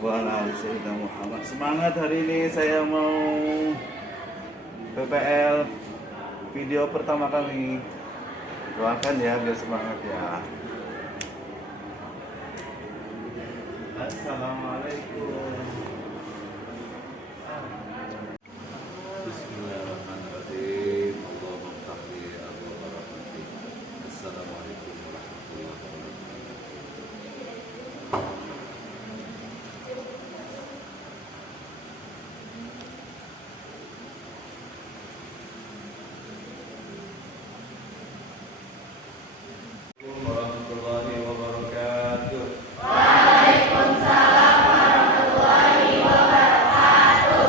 wa ala ali sayyidina Muhammad. Semangat hari ini saya mau PPL video pertama kali. Doakan ya biar semangat ya. Assalamualaikum. Bismillahirrahmanirrahim. Allahumma ftahli abwaaba rahmatik. Assalamualaikum warahmatullahi wabarakatuh. Warahmatullahi wabarakatuh. Waalaikumsalam warahmatullahi wabarakatuh.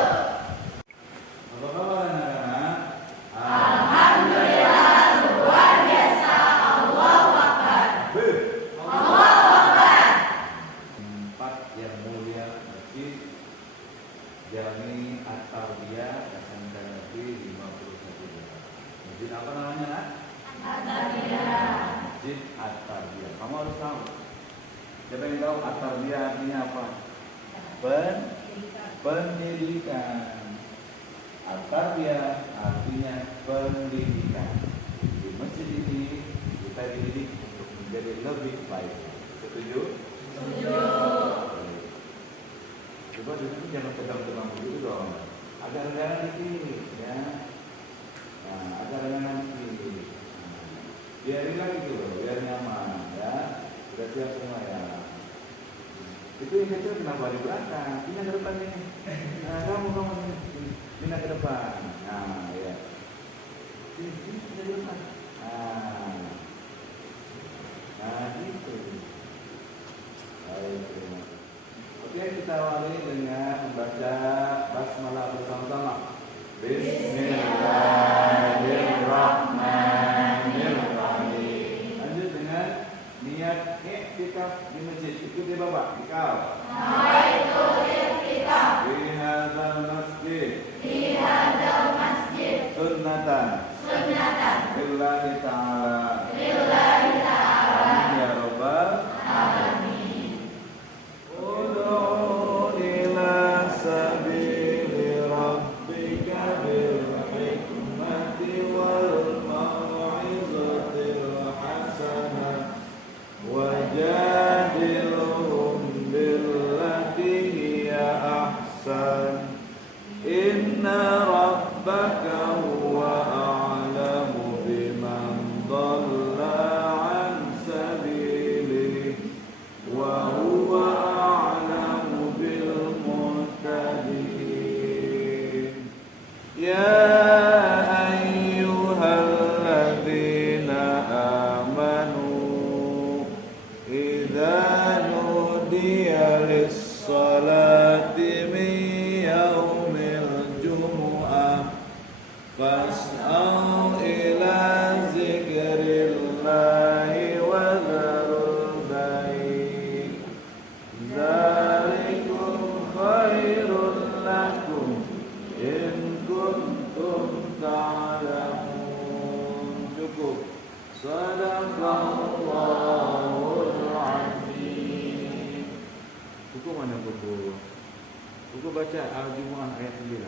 Apa kabar anak-anak? Alhamdulillah luar biasa. Allahu Akbar. Allahu Akbar. Empat yang mulia Masjid Jami At-Tarbiyah SMK Negeri 51. Masjid apa namanya, Nak? At-Tarbiyah. Masjid At-Tarbiyah. Kamu harus tahu. Siapa yang tahu At-Tarbiyah artinya apa? Pendidikan. At-Tarbiyah artinya pendidikan. Di masjid ini kita dididik untuk menjadi lebih baik. Setuju? Setuju. Coba dulu jangan tegang-tegang dulu dong. Agak rendahan dikit ya. Nah, agak rendahan dikit. Biarin lagi gitu, biar nyaman ya. Sudah siap semua ya. Itu yang kecil kenapa di belakang? Pindah ke depan nih. Nah, kamu pindah ke depan. Nah, ya. Sini pindah ke depan. Nah, gitu. Baik, terima kasih. Oke, kita awali dengan membaca basmalah bersama-sama. Bismillahirrahmanirrahim. Lanjut dengan niat i'tikaf di masjid. Ikuti Bapak, ikal. Nawaitu i'tikaf Di hadzal masjid. di hadzal masjid Sunnatan. Lillahi ta'ala. lillahi ta'ala. Amin ya rabbal Amin. Ud'u ila sabili rabbika bil hikmati wal mau'izatil hasanah wajadilhum billati hiya ahsan inna rabbaka huwa a'lamu biman dhalla an sabilihi wa huwa a'lamu bil muhtadin. Ya ayyuhalladzina amanu idza nudiya lis-salati min yaumil jumu'ah fas'au ila zikrillahi wa dzarul bai' dzalikum khairul lakum in kuntum ta'lamun. Cukup. Shadaqallahul azim. Buku mana buku? Buku baca Al-Jumu'ah ayat 9.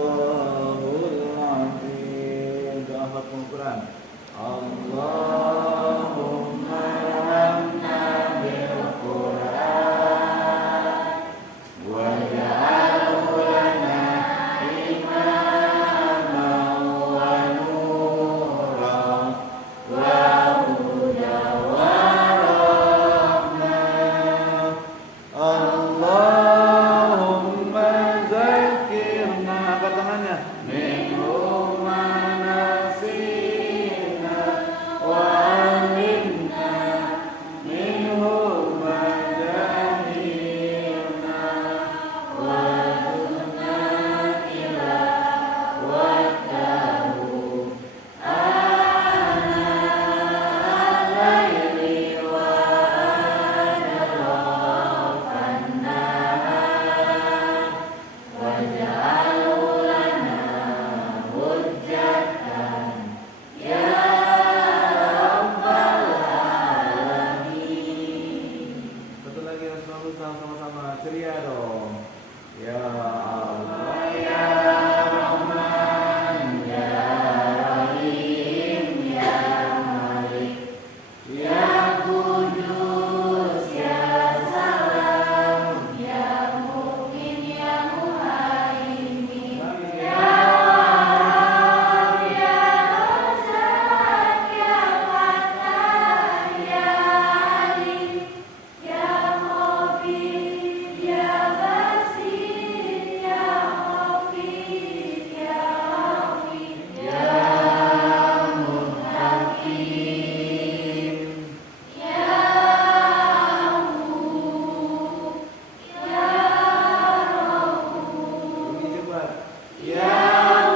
Sadaqallahul azim. Doa hafal Quran. Allahumma arhamna bil Quran waj'alhu lana imaman wa nuran wa hudan wa rahmah. Allah dong. Ya Allah. Ya Rahman, Ya Rahim, Ya Malik, Ya Kudus, Ya Salam, Ya Mu'min, Ya Muhaimin, Ya Wahhab, Ya Razzaq, Ya Fattah, Ya Alim, Ya Khabir, Ya Basir, Ya Hafid, Ya Hafid, Ya Muttaqin, Ya Afu, Ya Rahuf, Ini coba. Ya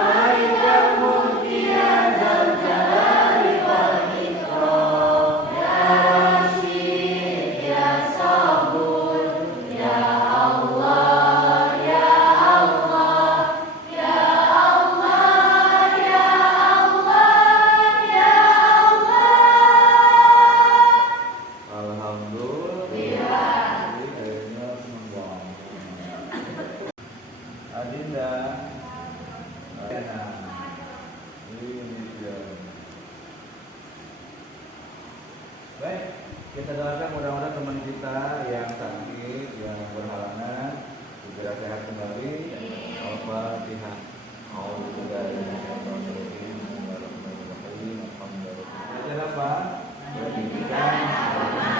Malik al-Mulki, Ya Dzal Jalali wal Ikram, Ya Rashid, Ya Sabur, Ya Allah, Ya Allah, Ya Allah, Ya Allah, Ya Allah. Alhamdulillah. Akhirnya senang banget. Adinda. Ini dia. Baik, kita doakan mudah-mudahan teman kita yang sakit, yang berhalangan segera sehat kembali. Al-Fatihah. Belajar apa? Pendidikan agama.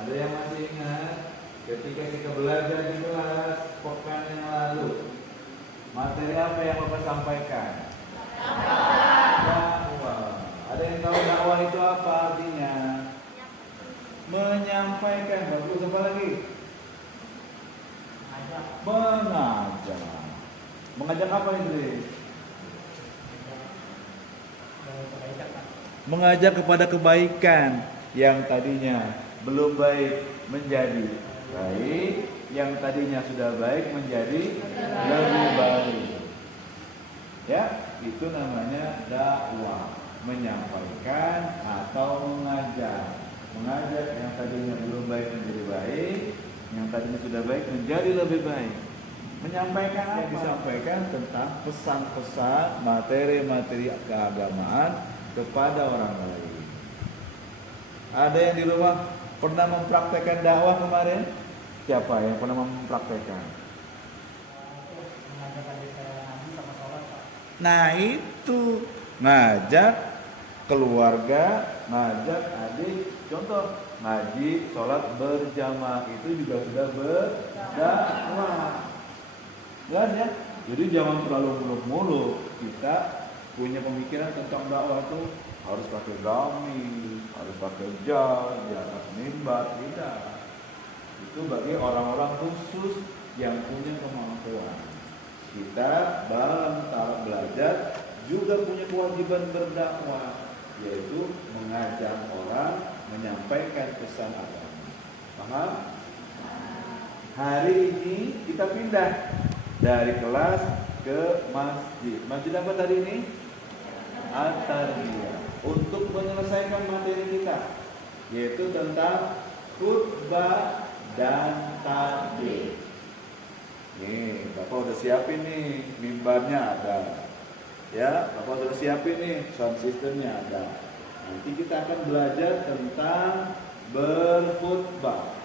Ada yang masih ingat ketika kita belajar di kelas pekan yang lalu, materi apa yang Bapak sampaikan? Dakwah. Ada yang tahu dakwah itu apa artinya? Menyampaikan. Bagus, apa lagi? Mengajak. Mengajak apa itu? Mengajak kepada kebaikan yang tadinya belum baik menjadi baik, yang tadinya sudah baik menjadi lebih baik. Ya, itu namanya dakwah, menyampaikan atau mengajak. Mengajak yang tadinya belum baik menjadi baik, yang tadinya sudah baik menjadi lebih baik. Menyampaikan apa? Yang disampaikan tentang pesan-pesan, materi-materi keagamaan kepada orang lain. Ada yang di rumah pernah mempraktekkan dakwah kemarin? Siapa yang pernah mempraktekkan? Nah itu, ngajak keluarga, ngajak adik. Contoh, ngaji, sholat berjamaah itu juga sudah berdakwah. Jelas ya? Jadi jangan terlalu muluk-muluk. Kita punya pemikiran tentang dakwah itu harus pakai gamis, harus pakai jas, di atas mimbar. Tidak. Itu bagi orang-orang khusus yang punya kemampuan. Kita dalam tahap belajar juga punya kewajiban berdakwah, yaitu mengajak orang, menyampaikan pesan agama. Paham? Hari ini kita pindah dari kelas ke masjid. Masjid apa tadi ini? At-Tarbiyah. Untuk menyelesaikan materi kita, yaitu tentang khutbah dan tabligh. Nih, Bapak udah siapin nih, mimbarnya ada. Ya, Bapak sudah siapin nih, sound systemnya ada. Nanti kita akan belajar tentang berkhutbah.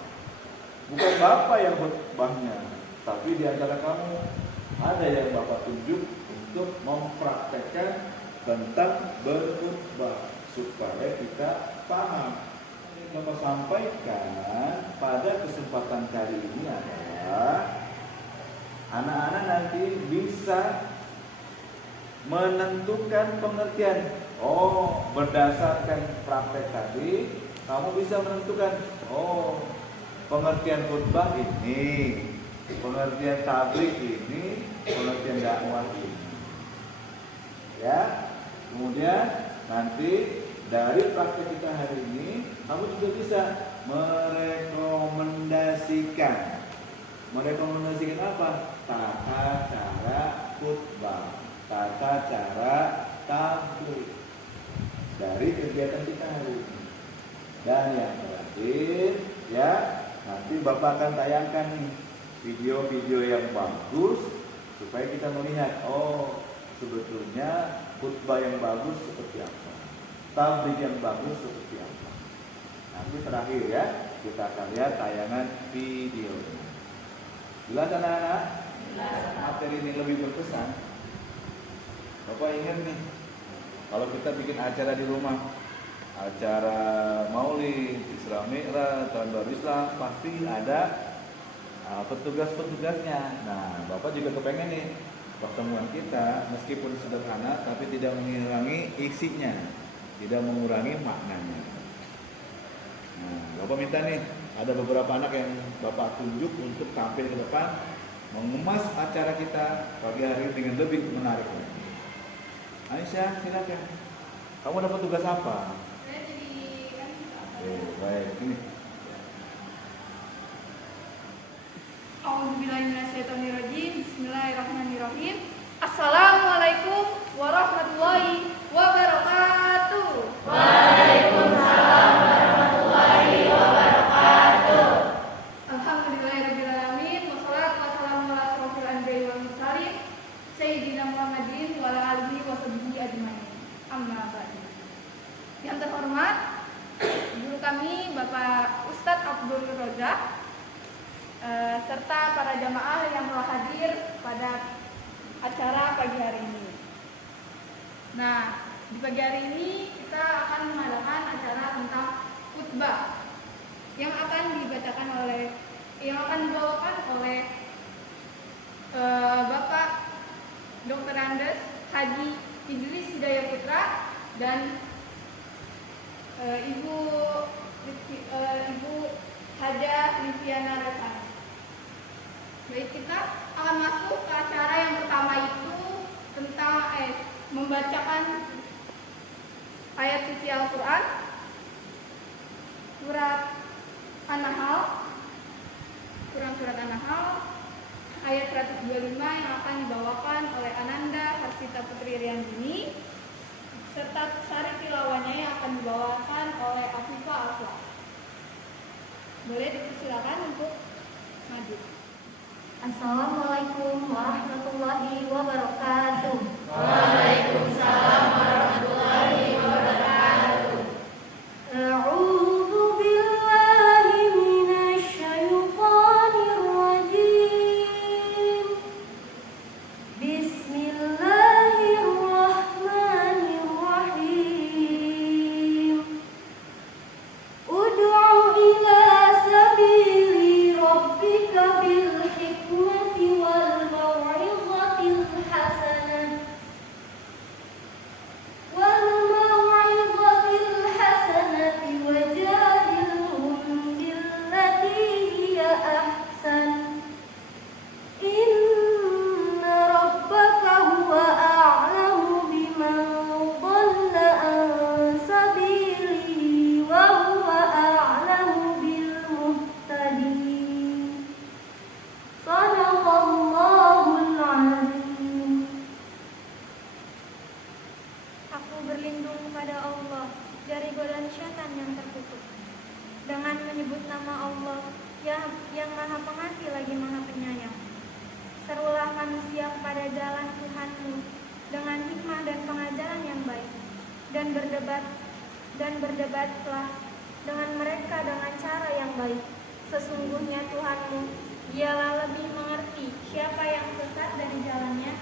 Bukan Bapak yang khutbahnya, tapi di antara kamu ada yang Bapak tunjuk untuk mempraktekkan tentang berkhutbah supaya kita paham. Yang Bapak sampaikan pada kesempatan kali ini adalah anak-anak nanti bisa menentukan pengertian. Oh, berdasarkan praktek tadi, kamu bisa menentukan. Oh, pengertian khutbah ini, pengertian tabligh ini, pengertian dakwah ini. Ya, kemudian nanti dari praktek kita hari ini, kamu juga bisa merekomendasikan. Merekomendasikan apa? Tata cara khutbah, tata cara tabligh dari kegiatan kita hari ini. Dan yang terakhir, ya, Nanti Bapak akan tayangkan nih video-video yang bagus supaya kita melihat, oh sebetulnya khutbah yang bagus seperti apa, tabligh yang bagus seperti apa. Nanti terakhir ya, kita akan lihat tayangan videonya. Jelas anak-anak? Materi ini lebih berkesan. Bapak ingat nih, kalau kita bikin acara di rumah, acara Maulid, Isra Mi'raj, Tahun Baru Islam, pasti ada petugas-petugasnya. Nah, Bapak juga kepengen nih pertemuan kita meskipun sederhana tapi tidak mengurangi isinya, tidak mengurangi maknanya. Nah, Bapak minta nih ada beberapa anak yang Bapak tunjuk untuk tampil ke depan mengemas acara kita pagi hari dengan lebih menarik. Aisyah, silakan. Kamu dapat tugas apa? Saya jadi Baik, ini. A'udzubillahiminasyaitonirrajim. Bismillahirrahmanirrahim. Assalamualaikum warahmatullahi wabarakatuh. Waalaikumsalam warahmatullahi wabarakatuh. Alhamdulillahirabbil alamin. Wassalatu wassalamu ala asyrofil anbiya'i wal mursalin sayyidina Muhammadin wa ala alihi wa sahbihi ajmain. Amma ba'du. Yang terhormat guru kami Bapak Ustadz Abdul Rozak, serta para jamaah yang telah hadir pada acara pagi hari ini. Nah, di pagi hari ini kita akan mengadakan acara tentang khutbah yang akan dibawakan oleh Bapak Dr. Andes Haji Idris Hidayah Putra dan Ibu Haja Liviana Revani. Baik, kita akan masuk ke acara yang pertama, itu tentang membacakan ayat suci Al-Quran, surat An-Nahl, surat An-Nahl ayat 125 yang akan dibawakan oleh Ananda Harsita Putri Riandini, serta sari tilawahnya yang akan dibawakan oleh Afifah Alfa. Boleh dipersilakan untuk maju. Assalamualaikum warahmatullahi wabarakatuh. Waalaikumsalam warahmatullahi wabarakatuh. A'udzu billahi minasy syaithanir rajim. Bismillahirrahmanirrahim. Ud'u ila sabili rabbika bil hikmati wal mau'izatil hasanah wajadilhum billati hiya ahsan. Inna rabbaka huwa a'lamu biman dhalla an sabilihi wa huwa a'lamu bil muhtadin. Shadaqallahul azim. Aku berlindung kepada Allah dari godaan syaitan yang terkutuk, dengan menyebut nama Allah yang Maha Pengasih lagi Maha Penyayang. Serulah manusia kepada jalan Tuhanmu dengan hikmah dan pengajaran yang baik, dan berdebatlah dengan mereka dengan cara yang baik. Sesungguhnya Tuhanmu, Dialah lebih mengerti siapa yang sesat dari jalannya,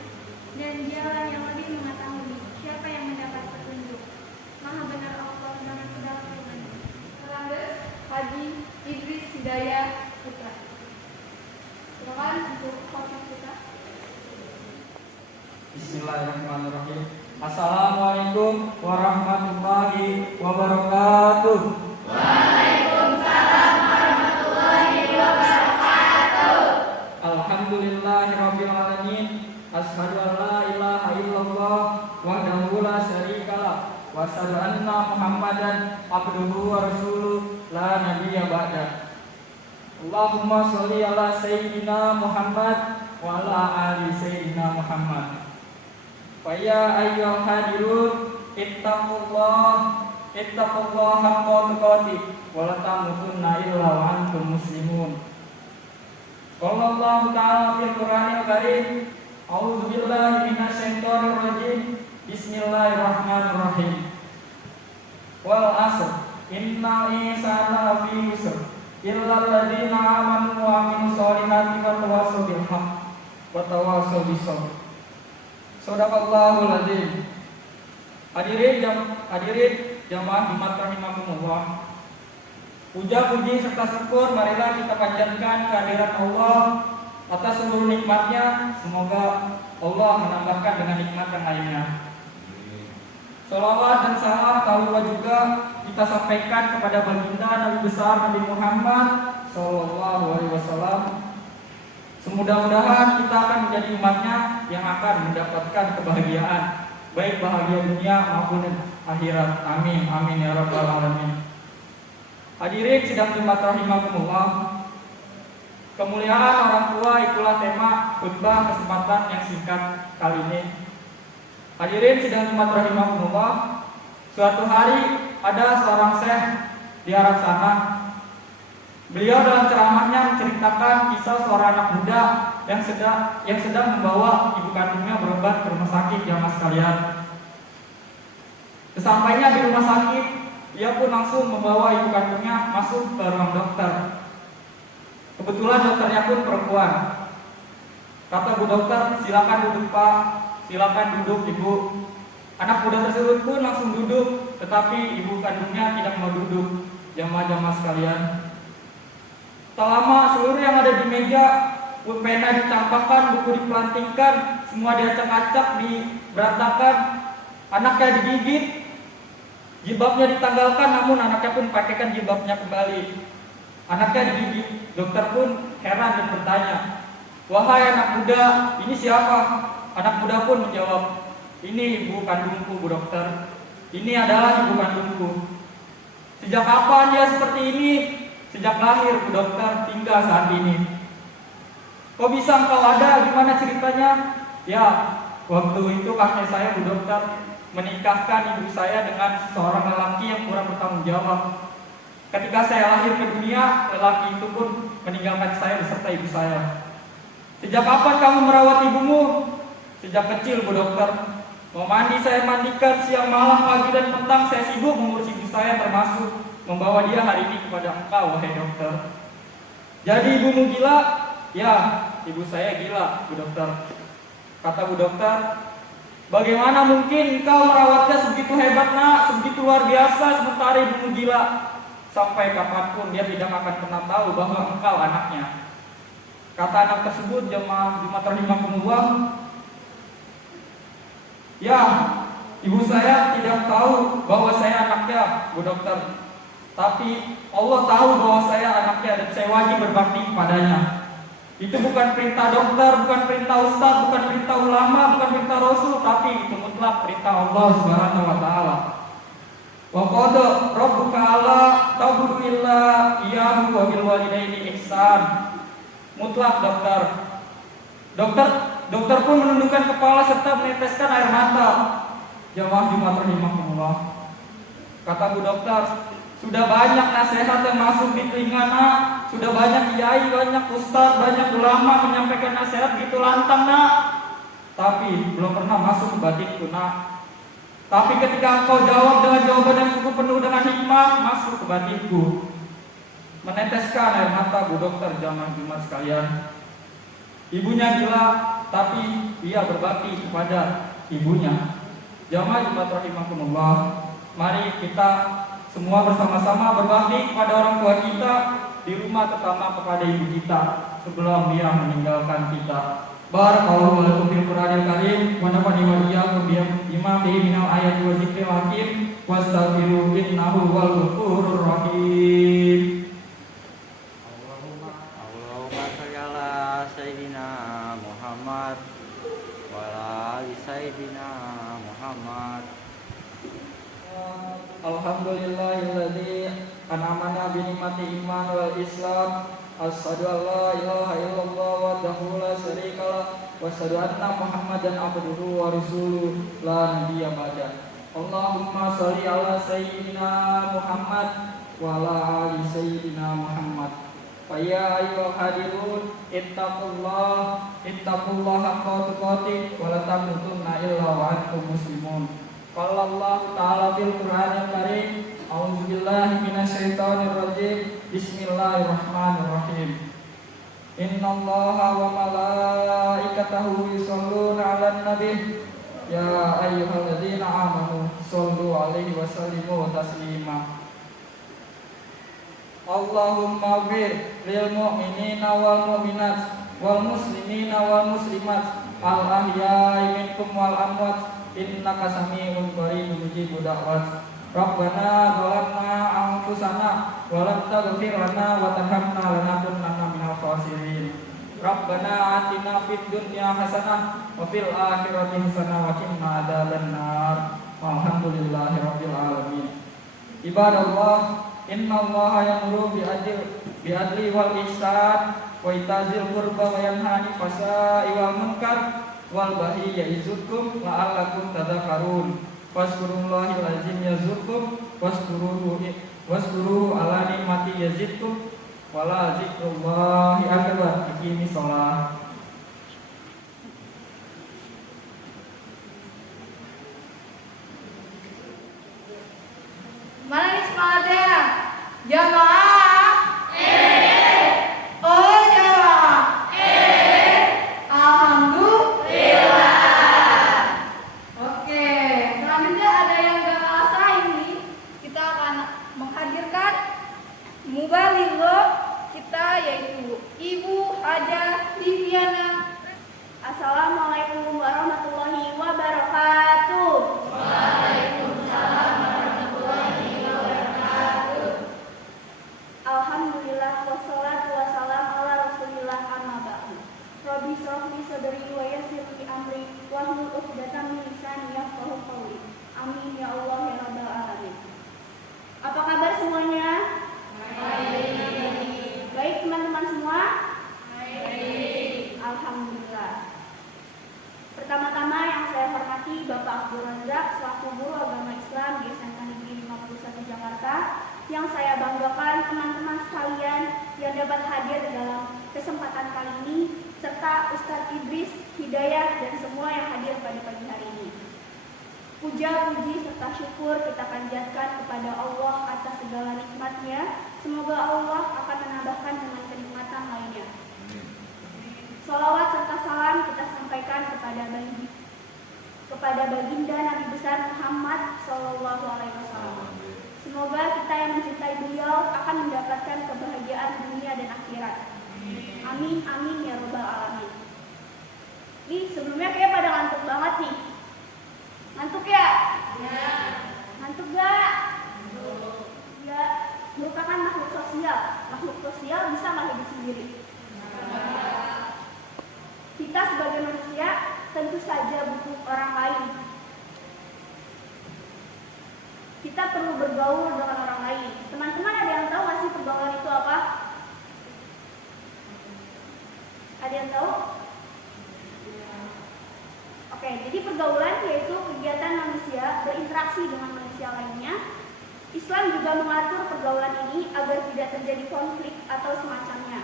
dan Dialah yang lebih mengetahui siapa yang mendapat petunjuk. Maha benar Allah dengan segala firman-Nya. Ananda Haji Idris Hidayah Putra. Silakan untuk khotbah kita. Bismillahirrahmanirrahim. Assalamualaikum warahmatullahi wabarakatuh. Waalaikumsalam warahmatullahi wabarakatuh. Alhamdulillahirabbil alamin. Asyhadu an la ilaha illallah wahdahu la syarikalah wa asyhadu anna Muhammadan abduhu wa rasuluh la nabiyya ba'da. Allahumma sholli ala sayyidina Muhammad wa ala ali sayyidina Muhammad. Wa ya ayyuhal hadirun ittaqullah ittaqullaha haqqa tuqatih wa la tamutunna illa wa antum muslimun. Qala Allah ta'ala fil Qur'anil Karim, a'udzu billahi minasyaitonir rajim. Bismillahirrahmanirrahim. Wal 'asr innal insana lafi khusr illa alladziina aamanu wa 'amilus shalihati wa tawassaw bil haqq wa tawassaw bis sabr. Shadaqallahul adzim. Hadirin jamaah Jumat rahimakumullah. Puja-puji serta syukur marilah kita panjatkan kehadirat Allah atas seluruh nikmatnya. Semoga Allah menambahkan dengan nikmat yang lainnya. Sholawat dan salam taala juga kita sampaikan kepada baginda Nabi besar Nabi Muhammad Sallallahu Alaihi Wasallam. Semudah-mudahan kita akan menjadi umatnya yang akan mendapatkan kebahagiaan, baik bahagia dunia maupun akhirat. Amin, amin ya rabbal alamin. Hadirin sidang Jumat rahimakumullah. Kemuliaan orang tua itulah tema khutbah kesempatan yang singkat kali ini. Hadirin sidang Jumat rahimakumullah. Suatu hari ada seorang syekh di Arab sana. Beliau dalam ceramahnya menceritakan kisah seorang anak muda yang sedang membawa ibu kandungnya berobat ke rumah sakit jamaah sekalian. Sesampainya di rumah sakit, ia pun langsung membawa ibu kandungnya masuk ke ruang dokter. Kebetulan dokternya pun perempuan. Kata bu dokter, silakan duduk pak, silakan duduk ibu. Anak muda tersebut pun langsung duduk, tetapi ibu kandungnya tidak mau duduk. Jamaah-jamaah sekalian, tak lama seluruh yang ada di meja, pena dicampakkan, buku dipelantingkan, semua diacak-acak, diberantakan. Anaknya digigit, jilbabnya ditanggalkan, namun anaknya pun pakaikan jilbabnya kembali. Anaknya digigit, dokter pun heran dan bertanya, wahai anak muda, ini siapa? Anak muda pun menjawab, ini ibu kandungku bu dokter. Ini adalah ibu kandungku. Sejak kapan dia seperti ini? Sejak lahir bu dokter, hingga saat ini. Kok bisa engkau ada? Gimana ceritanya? Ya, waktu itu kakek saya bu dokter menikahkan ibu saya dengan seorang lelaki yang kurang bertanggung jawab. Ketika saya lahir ke dunia, lelaki itu pun meninggalkan saya beserta ibu saya. Sejak kapan kamu merawat ibumu? Sejak kecil bu dokter. Mau mandi saya mandikan, siang malam pagi dan petang saya sibuk mengurus ibu saya, termasuk membawa dia hari ini kepada engkau wahai dokter. Jadi ibumu gila? Ya, ibu saya gila bu dokter. Kata bu dokter, bagaimana mungkin engkau merawatnya sebegitu hebat nak, sebegitu luar biasa, sementara ibumu gila? Sampai kapanpun dia tidak akan pernah tahu bahwa engkau anaknya. Kata anak tersebut, jemaah Jumat rahimakumullah, ya, ibu saya tidak tahu bahwa saya anaknya bu dokter. Tapi Allah tahu bahwa saya anaknya dan saya wajib berbakti kepadanya. Itu bukan perintah dokter, bukan perintah ustaz, bukan perintah ulama, bukan perintah rasul, tapi itu mutlak perintah Allah Subhanahu wa taala. Wa qad rabbuka alla ta'budu illa iyyahu wa bil walidaini ihsan. Mutlak dokter. Dokter pun menundukkan kepala serta meneteskan air mata. Jamaah Jumat rahimahumullah. Kata bu dokter, sudah banyak nasihat yang masuk di telinga nak, sudah banyak kiai, banyak ustaz, banyak ulama menyampaikan nasihat gitu lantang nak, tapi belum pernah masuk ke batinku nak. Tapi ketika engkau jawab dengan jawaban yang cukup penuh dengan hikmah, masuk ke batinku. Meneteskan air mata bu dokter jamaah Jumat sekalian. Ibunya gila, tapi ia berbakti kepada ibunya. Jamaah Jumat rahimakumullah, mari kita semua bersama-sama berbakti kepada orang tua kita di rumah, terutama kepada ibu kita sebelum dia meninggalkan kita. Barakallahu lakum fil Qur'anil Karim wa nafa'ani wa iyyakum bima fihi minal ayati wa dzikril hakim wastaghfiru innahu wal ghafurur rahim. Allahumma shalli ala sayyidina Muhammad wa ala ali sayyidina Muhammad. Alhamdulillahilladzi an'amana bi ni'mati iman wal Islam. Asyhadu an la ilaha illallah wahdahu la syarikalah wa asyhadu anna Muhammadan abduhu wa rasuluh la nabiyya ba'da. Allahumma sholli ala sayyidina Muhammad wa ala ali sayyidina Muhammad. Fa ya ayyuhal hadirun ittaqullaha haqqa tuqatih wa la tamutunna illa wa antum muslimun. Qala Allah ta'ala fil Qur'anil Karim, a'udzubillahi minasyaitonir rajim. Bismillahirrahmanirrahim. Innallaha wa malaikatahu yusholluna 'alan nabi. Ya ayyuhalladzina amanu shollu 'alaihi wa sallimu taslima. Allahumma ighfir lil mu'minina wal mu'minat wal muslimina wal muslimat al ahya'i minkum wal amwat innaka sami'un qaribun mujibud da'wat. Rabbana zalamna anfusana wa lam taghfir lana wa tarhamna lanakunanna minal khasirin. Rabbana atina fid dunya hasanah wa fil akhirati hasanah wa qina adzabannar. Walhamdulillahi rabbil alamin. Ibadallah, innallaha ya'muru bil adli wal ihsan wa itazil qurba wa yanha 'anil fahsya'i wal munkar wal baghi ya'izukum la'allakum tadhakkarun. Fazkurullahal azim yazkurkum waskuruhu ala nikmati yazidkum wala zikrullahi akbar. Aqimi shalah. Mana nih semangatnya? Jamaah. Oh jamaah. Alhamdulillah. Oke, selanjutnya ada yang gak kalah sahih nih. Kita akan menghadirkan mubalighah kita, yaitu Ibu Haja Liviana. Assalamualaikum warahmatullahi wabarakatuh. Waalaikumsalam warahmatullahi wabarakatuh. Alhamdulillah wassalatu wassalam ala rasulillah amma ba'du. Rabbi shrah li sadri wa yassir li amri wahlul 'uqdatam min lisani yafqahu qawli. Amin ya Allah ya rabbal alamin. Apa kabar semuanya? Baik teman-teman semua? Baik. Alhamdulillah. Pertama-tama yang saya hormati Bapak Abdul Razak selaku Guru Agama Islam di SMK Negeri 51 Jakarta. Yang saya banggakan teman-teman sekalian yang dapat hadir dalam kesempatan kali ini, serta Ustadz Idris, Hidayah, dan semua yang hadir pada pagi hari ini. Puja, puji, serta syukur kita panjatkan kepada Allah atas segala nikmatnya. Semoga Allah akan menambahkan dengan kenikmatan lainnya. Salawat serta salam kita sampaikan kepada baginda Nabi besar Muhammad Sallallahu Alaihi Wasallam. Semoga kita yang mencintai beliau akan mendapatkan kebahagiaan dunia dan akhirat. Amin, amin ya robbal alamin. Nih sebelumnya kayak pada ngantuk banget nih. Ngantuk ya? Ya. Ngantuk gak? Ya, merupakan makhluk sosial. Makhluk sosial bisa nggak hidup sendiri? Kita sebagai manusia tentu saja butuh orang lain. Kita perlu bergaul dengan orang lain. Teman-teman ada yang tahu nggak sih pergaulan itu apa? Ada yang tahu? Oke, jadi pergaulan yaitu kegiatan manusia berinteraksi dengan manusia lainnya. Islam juga mengatur pergaulan ini agar tidak terjadi konflik atau semacamnya.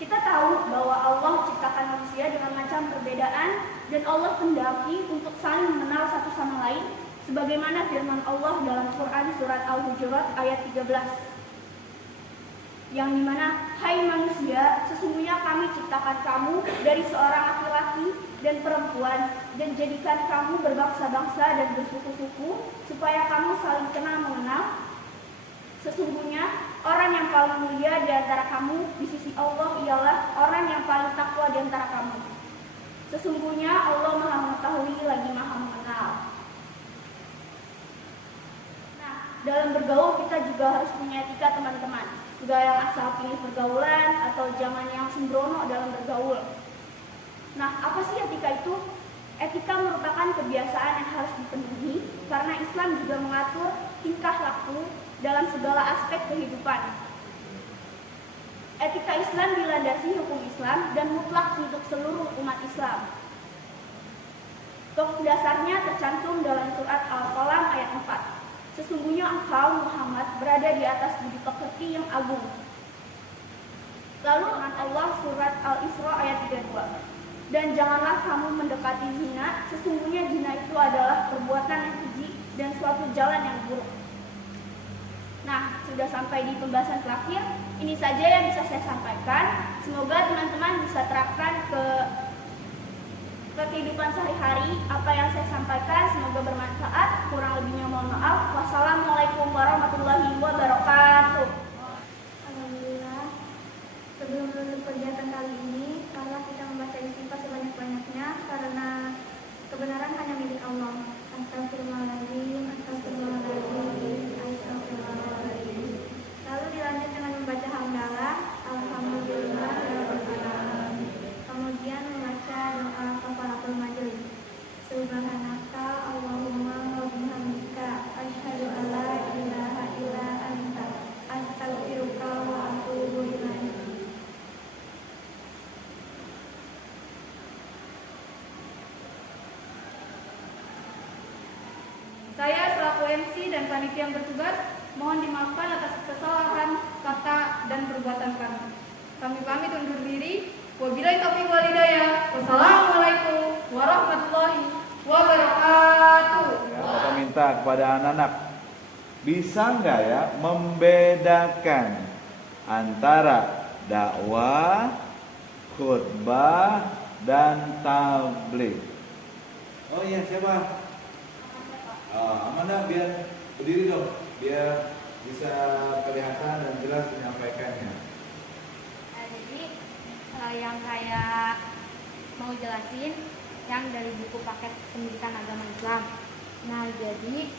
Kita tahu bahwa Allah ciptakan manusia dengan macam perbedaan dan Allah kendaki untuk saling mengenal satu sama lain, sebagaimana firman Allah dalam Quran surat Al-Hujurat ayat 13. Yang dimana, hai manusia, sesungguhnya kami ciptakan kamu dari seorang laki-laki dan perempuan dan jadikan kamu berbangsa-bangsa dan bersuku-suku supaya kamu saling kenal mengenal. Sesungguhnya orang yang paling mulia di antara kamu di sisi Allah ialah orang yang paling takwa di antara kamu. Sesungguhnya Allah Maha Mengetahui lagi Maha Mengenal. Nah, dalam bergaul kita juga harus punya etika, teman-teman. Tidak yang asal pilih pergaulan atau jangan yang sembrono dalam bergaul. Nah, apa sih etika itu? Etika merupakan kebiasaan yang harus dipenuhi karena Islam juga mengatur tingkah laku dalam segala aspek kehidupan. Etika Islam dilandasi hukum Islam dan mutlak untuk seluruh umat Islam. Pokok dasarnya tercantum dalam surat Al-Qalam ayat 4. Sesungguhnya engkau Muhammad berada di atas budi pekerti yang agung. Lalu Allah surat Al-Isra ayat 32. Dan janganlah kamu mendekati zina, sesungguhnya zina itu adalah perbuatan yang keji dan suatu jalan yang buruk. Nah, sudah sampai di pembahasan terakhir. Ini saja yang bisa saya sampaikan. Semoga teman-teman bisa terapkan ke kehidupan sehari-hari apa yang saya sampaikan. Semoga bermanfaat. Kurang lebihnya mohon maaf. Wassalamualaikum warahmatullahi wabarakatuh. Alhamdulillah. Sebelum menutup kegiatan kali ini, marilah kita membaca istighfar sebanyak-banyaknya karena kebenaran hanya milik Allah. Astagfirullahaladzim, astagfirullahaladzim, astagfirullahaladzim. Lalu dilanjut dengan membaca hamdalah. Alhamdulillah. Kemudian membaca doa kafaratul majelis. Subhanaka Allahumma wa bihamdika asyhadu an la ilaha illa anta astaghfiruka wa atubu ilaik. Saya selaku MC dan panitia yang bertugas mohon dimaafkan atas kesalahan kata dan perbuatan kami. Kami pamit undur diri. Wabillahi taufiq wal hidayah. Wassalamualaikum warahmatullahi wabarakatuh. Ya, Bapak minta kepada anak-anak, bisa nggak ya membedakan antara dakwah, khutbah, dan tabligh? Oh iya, siapa? Amanda, biar berdiri dong, biar bisa kelihatan dan jelas menyampaikannya. Jadi yang saya mau jelasin yang dari buku paket pendidikan agama Islam. Nah, jadi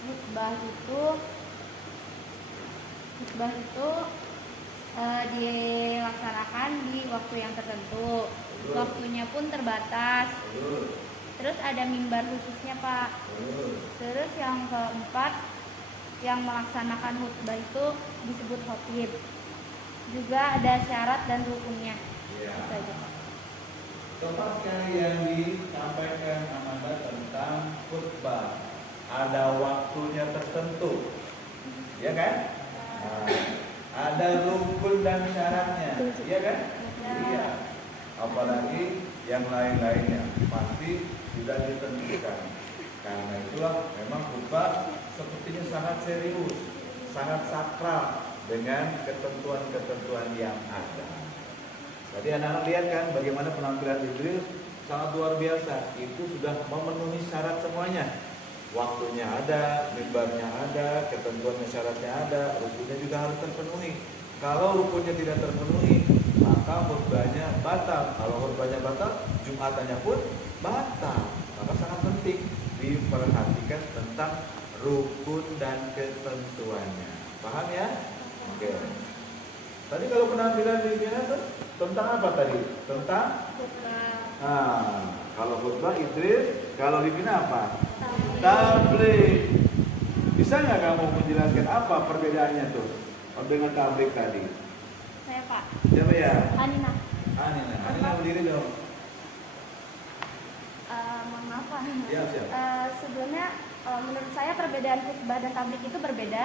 khutbah itu dilaksanakan di waktu yang tertentu. Waktunya pun terbatas. Terus ada mimbar khususnya, Pak. Terus yang keempat, yang melaksanakan khutbah itu disebut khotib. Juga ada syarat dan rukunnya. Ya. Itu aja, Pak. Tepat sekali yang disampaikan Amanda tentang khutbah. Ada waktunya tertentu, ya kan? Nah, ada rukun dan syaratnya, iya kan? Iya. Apalagi yang lain-lainnya pasti sudah ditentukan. Karena itulah memang khutbah sepertinya sangat serius, sangat sakral dengan ketentuan-ketentuan yang ada. Tadi anak-anak lihat kan bagaimana penampilan Idris sangat luar biasa. Itu sudah memenuhi syarat semuanya. Waktunya ada, mimbarnya ada, ketentuannya syaratnya ada, rukunnya juga harus terpenuhi. Kalau rukunnya tidak terpenuhi, maka khutbahnya batal. Kalau khutbahnya batal, jumatannya pun batal. Maka sangat penting diperhatikan tentang rukun dan ketentuannya. Paham ya? Oke. Tadi kalau penampilan di tuh tentang apa tadi? Tentang kalau khutbah Idris, kalau di apa? Tabligh. Bisa nggak kamu menjelaskan apa perbedaannya tuh dengan tabligh tadi? Saya, Pak. Siapa ya? Anina. Anina berdiri dong. Mohon maaf, Pak. Iya, siap. Sebelumnya menurut saya perbedaan khutbah dan tabligh itu berbeda.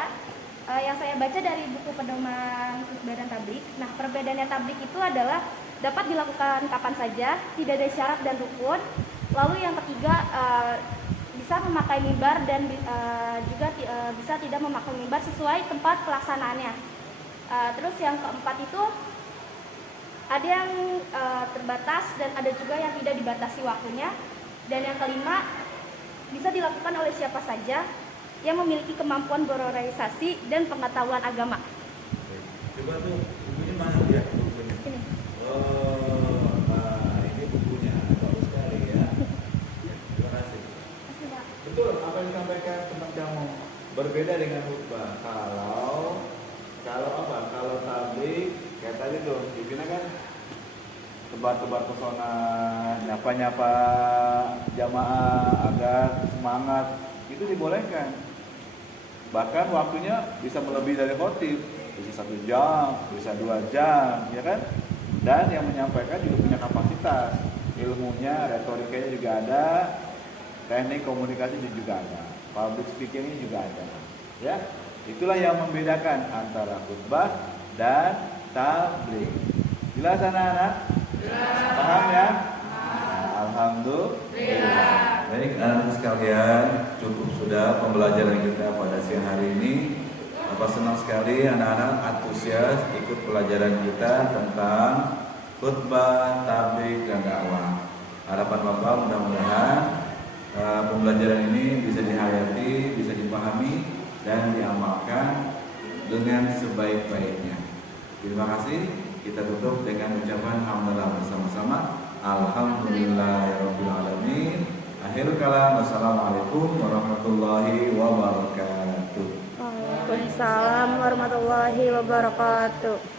Yang saya baca dari buku pedoman khutbah dan tabligh. Nah, perbedaannya tabligh itu adalah dapat dilakukan kapan saja, tidak ada syarat dan rukun. Lalu yang ketiga, bisa memakai mimbar dan juga bisa tidak memakai mimbar sesuai tempat pelaksanaannya. Terus yang keempat itu ada yang terbatas dan ada juga yang tidak dibatasi waktunya. Dan yang kelima, bisa dilakukan oleh siapa saja yang memiliki kemampuan berorganisasi dan pengetahuan agama. Coba tuh bukunya mana ya? Bukunya. Ini. Oh, nah ini bukunya bagus sekali ya. Terima kasih. Betul apa yang disampaikan teman kamu, berbeda dengan khutbah. Kalau apa? Kalau tabligh kayak tadi tuh, Ibina kan tebar-tebar pesona, nyapa-nyapa jamaah agar semangat, itu dibolehkan. Bahkan waktunya bisa melebihi dari khotib, bisa 1 jam, bisa 2 jam, ya kan? Dan yang menyampaikan juga punya kapasitas, ilmunya, retorikanya juga ada, teknik komunikasi juga ada, public speaking juga ada. Ya, itulah yang membedakan antara khutbah dan tabligh. Jelas anak-anak? Paham ya? Nah, alhamdulillah. Baik anak-anak sekalian, cukup sudah pembelajaran kita pada siang hari ini. Bapak senang sekali anak-anak antusias ikut pelajaran kita tentang khutbah, tabligh, dan dakwah. Harapan Bapak mudah-mudahan pembelajaran ini bisa dihayati, bisa dipahami, dan diamalkan dengan sebaik-baiknya. Terima kasih. Kita tutup dengan ucapan hamdalah bersama-sama. Alhamdulillahirabbil alamin. Akhirul kalam. Wassalamualaikum warahmatullahi wabarakatuh. Waalaikumsalam warahmatullahi wabarakatuh.